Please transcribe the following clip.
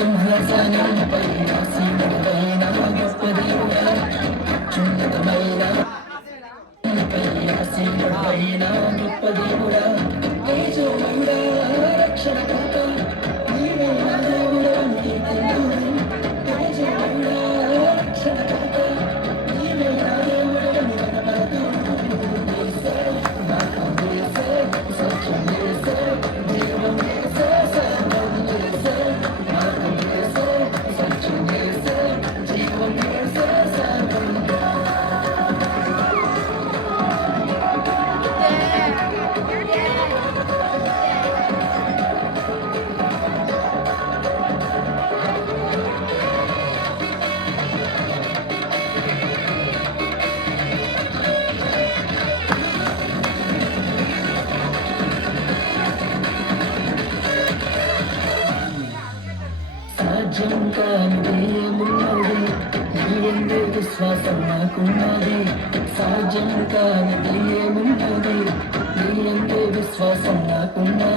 సింహాసనంపై ఆసీనుడైన గొప్ప దేవుడా చున్నతమైన ఆసీనుడైన గొప్ప దేవుడా తేజోమయుడా రక్షణకర్త నీవే నా దేవుడా నీకు తేజోమయుడా రక్షణకర్త నీవే నా దేవుడా నిలబడదు వేసే మార్గం వేసే సత్యం వేసే జీవం వేసే సర్వం వేసే మార్గం వేసే సత్యం వేసే జీవం వేసే సర్వం సాధ్యం కానిది ఏమున్నది నీ ఎందే విశ్వాసం నాకున్నది సాధ్యం కానిది ఏమున్నది నీ ఎందే విశ్వాసం నాకున్నది